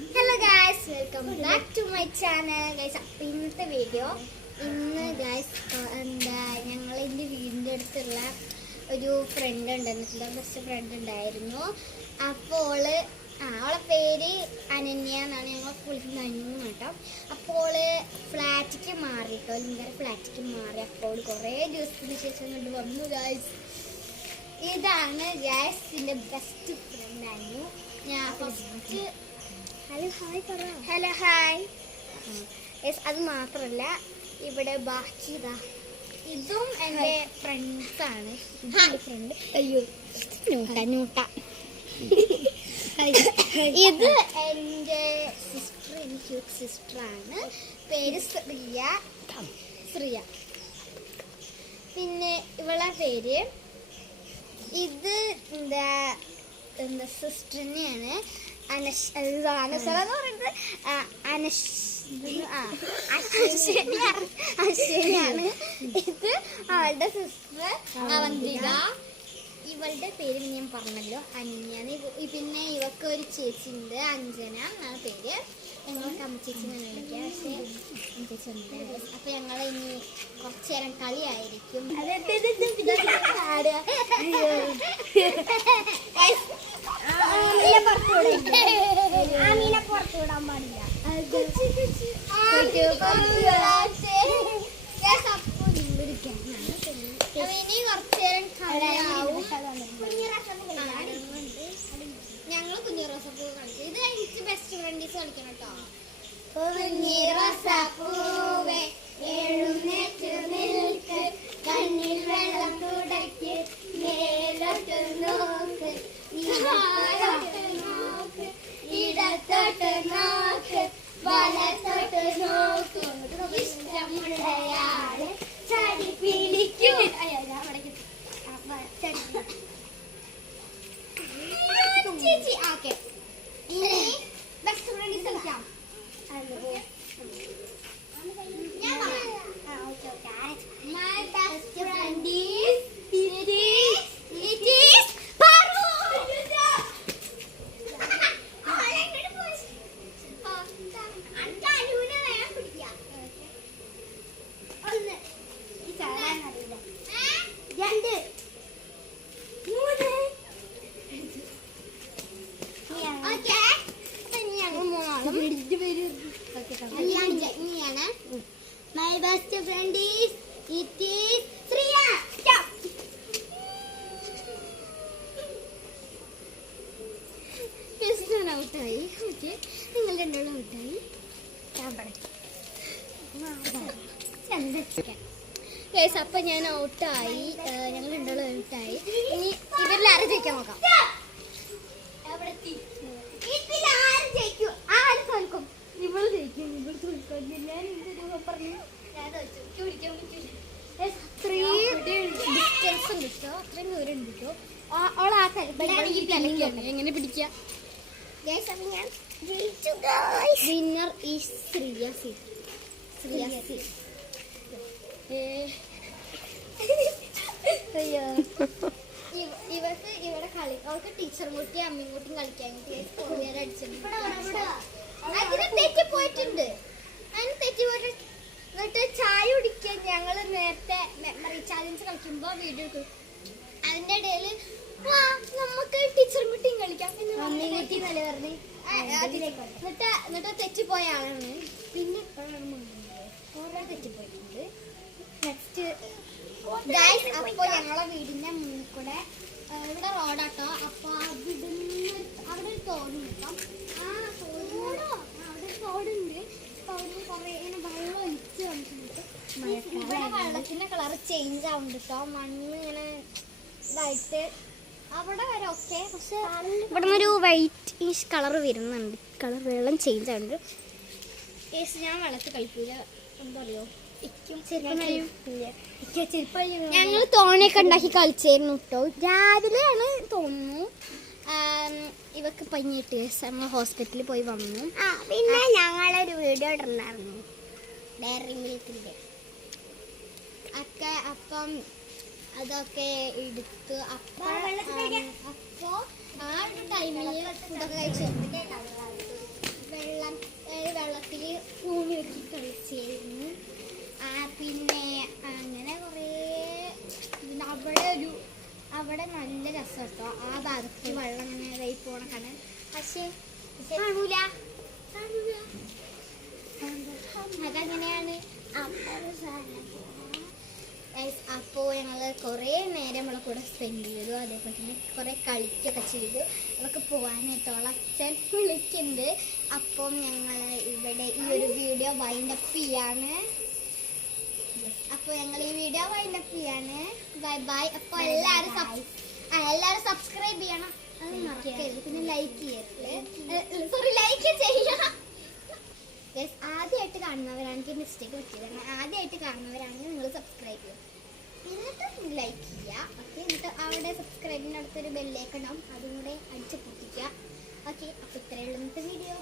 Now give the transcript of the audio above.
Hello guys, welcome back to my channel guys. അപ്പോൾ ഇന്നത്തെ video guys ഞങ്ങൾ എൻ്റെ വീടിൻ്റെ അടുത്തുള്ള ഒരു ഫ്രണ്ട് ഉണ്ടായിരുന്നു, ബെസ്റ്റ് ഫ്രണ്ട് ഉണ്ടായിരുന്നു. അപ്പോൾ അവളെ പേര് അനന്യ എന്നാണ്, ഞങ്ങൾ വിളിക്കുന്നത് അനു കേട്ടോ. അപ്പോൾ ഫ്ലാറ്റിക്ക് മാറി കേട്ടോ, ലിങ്കര ഫ്ലാറ്റിക്ക് മാറി. അപ്പോൾ കുറേ ദിവസത്തിന് ശേഷം കൊണ്ട് വന്നു ഗൈസ്. ഇതാണ് ഗൈസ് എൻ്റെ ബെസ്റ്റ് ഫ്രണ്ട് അനു. ഞാൻ ഫസ്റ്റ് ഹലോ ഹായ്. യെസ്, അത് മാത്രമല്ല ഇവിടെ ബാക്കി ഇതും എൻ്റെ ഫ്രണ്ട്സാണ്. ഫ്രണ്ട് അയ്യോ ന്യൂട്ട. ഇത് എൻ്റെ സിസ്റ്റർ, എനിക്ക് സിസ്റ്ററാണ്. പേര് ശ്രിയ. പിന്നെ ഇവളെ പേര് ഇത് എന്താ സിസ്റ്ററിനെയാണ് അനശ്വരാണ്. ഇത് അവളുടെ സിസ്റ്റർ അവന്തിക. ഇവളുടെ പേര് ഞാൻ പറഞ്ഞല്ലോ, അന്യാണ്. പിന്നെ ഇവക്ക് ഒരു ചേച്ചി ഉണ്ട്, അഞ്ജന എന്നാണ് പേര്. ഞങ്ങൾക്ക് അമ്മ ചേച്ചിനെ വിളിക്കുക, പക്ഷേ ചേച്ചി ഉണ്ട്. അപ്പൊ ഞങ്ങൾ ഇനി കുറച്ചു നേരം കളിയായിരിക്കും. പുറത്തുവിടാൻ പാടില്ല. ഇനി കുറച്ചു നേരം കളിയാവും. ഞങ്ങൾ കുഞ്ഞു റോസപ്പൂ കളിക്കും. ഇത് എനിക്ക് ബെസ്റ്റ് ഫ്രണ്ടീസ് കളിക്കണം കേട്ടോ. കുഞ്ഞി റോസപ്പൂവേ എഴുന്നേറ്റ് നിൽക്ക്, കണ്ണിൽ വെള്ളം തുടയ്ക്ക്, മേലോട്ട് നോക്ക്, നോക്ക്, ഇടത്തോട്ട് നോക്ക്, വലത്തോട്ട് നോക്ക്, ഇഷ്ടമുള്ളയാള് ചടി പിടിക്കും. ചേച്ചി ഓക്കെ. ഇനി ബെസ്റ്റ് ഫ്രണ്ട്സ് കളിക്കാം. My best friend is it is Paru. My best friend is Shriya. Stop. ഞാൻ ഔട്ടായി. ഓക്കെ, നിങ്ങൾ രണ്ടാളും ഔട്ടായി. അപ്പൊ ഞാൻ ഔട്ടായി, ഞങ്ങൾ രണ്ടാളും ഔട്ടായി. ഇനി ഇവരിൽ ആരും ജയിക്കാൻ നോക്കാം. ഇവള് ജയിക്കും, ഇവൾ തോൽക്കും. ഞാൻ പറഞ്ഞു ഡിസ്റ്റൻസ് ഉണ്ട് കേട്ടോ, അത്രയും ദൂരം ഉണ്ട് കേട്ടോ. എങ്ങനെ പിടിക്കുക? Winner is Shriya. ഇവർക്ക് ഇവിടെ കളി, അവർക്ക് ടീച്ചറും കുട്ടിയും അമ്മയും കുട്ടിയും കളിക്കാൻ തെറ്റിപ്പോയിട്ടുണ്ട്. അതിന് തെറ്റിപ്പോയിട്ട് എന്നിട്ട് ചായ കുടിക്കാൻ ഞങ്ങൾ നേരത്തെ മെമ്മറി ചാലഞ്ച് കളിക്കുമ്പോൾ വീഡിയോ എടുക്കും. അതിൻ്റെ ഇടയിൽ നമുക്ക് ടീച്ചറും കുട്ടിയും കളിക്കാം എന്നിട്ട് തെറ്റിപ്പോയ ആളാണ്. പിന്നെ ഇപ്പോഴാണ് കുറെ തെറ്റിപ്പോയിട്ടുണ്ട്. നെക്സ്റ്റ് ഗൈസ്, അപ്പോൾ ഞങ്ങളെ വീടിൻ്റെ മുന്നിൽ കൂടെ ഇവിടെ റോഡാട്ടോ. അപ്പോൾ അവിടെ ഒരു തോടുണ്ട് കേട്ടോ. ആ അവിടെ തോടുണ്ട്. അപ്പോൾ അവിടെ കുറേ ഇങ്ങനെ വെള്ളം ഒലിച്ച് വന്നിട്ടുണ്ട്. ഇവിടെ വെള്ളത്തിൻ്റെ കളർ ചേഞ്ച് ആവുന്നുണ്ട് കേട്ടോ. മണ്ണ് ഇങ്ങനെ ഇതായിട്ട് അവിടെ വരെ ഓക്കെ, പക്ഷെ ഇവിടെ നിന്നൊരു വൈറ്റ് കളർ വരുന്നുണ്ട്. വെള്ളം ചേഞ്ച് ആവുന്നുണ്ട്. ഞാൻ വെള്ളത്തിൽ കളിക്കില്ല, എന്താ പറയുക, ഞങ്ങൾ തോണിയൊക്കെ ഉണ്ടാക്കി കളിച്ചായിരുന്നു കേട്ടോ. രാവിലെയാണ് തോന്നുന്നു ഇവക്ക് പനിയിട്ട് നമ്മൾ ഹോസ്പിറ്റലിൽ പോയി വന്നു. പിന്നെ ഞങ്ങളൊരു വീഡിയോ ഇടണ്ടായിരുന്നു ഡയറി മിൽക്കിൻ്റെ ഒക്കെ. അപ്പം അതൊക്കെ എടുത്ത് അപ്പോൾ ആ ഒരു ടൈമിൽ ഫുഡൊക്കെ കഴിച്ചു കാണൂല അതങ്ങനെയാണ്. അപ്പോൾ ഞങ്ങൾ കുറേ നേരം നമ്മളെ കൂടെ സ്പെൻഡ് ചെയ്തു. അതേപോലെ തന്നെ കുറേ കളിക്കൊക്കെ ചെയ്തു. അവർക്ക് പോകാനായിട്ടോളം അച്ഛൻ വിളിക്കുന്നുണ്ട്. അപ്പം ഞങ്ങൾ ഇവിടെ ഈ ഒരു വീഡിയോ വൈൻഡപ്പ് ചെയ്യാണ്. അപ്പോൾ ഞങ്ങൾ ഈ വീഡിയോ വൈൻഡപ്പ് ചെയ്യാണ്. Bye bye. അപ്പോൾ എല്ലാവരും സബ്സ്ക്രൈബ് ചെയ്യണം. അത് മറക്കരുത്. പിന്നെ ലൈക്ക് ചെയ്യരുത്. സോറി, ലൈക്ക് ചെയ്യണം. ആദ്യമായിട്ട് കാണുന്നവരാണെങ്കിൽ മിസ്റ്റേക്ക് പറ്റിയതാണ്. ആദ്യമായിട്ട് കാണുന്നവരാണെങ്കിൽ നിങ്ങൾ സബ്സ്ക്രൈബ് ചെയ്യും, എന്നിട്ട് ലൈക്ക് ചെയ്യുക. ഓക്കെ, എന്നിട്ട് അവിടെ സബ്സ്ക്രൈബിൻ്റെ അടുത്തൊരു ബെല്ലേക്ക് ഉണ്ടാവും, അതും കൂടെ അടിച്ച് പൊട്ടിക്കുക. ഓക്കെ, അപ്പോൾ ഇത്രയുള്ള ഇന്നത്തെ വീഡിയോ.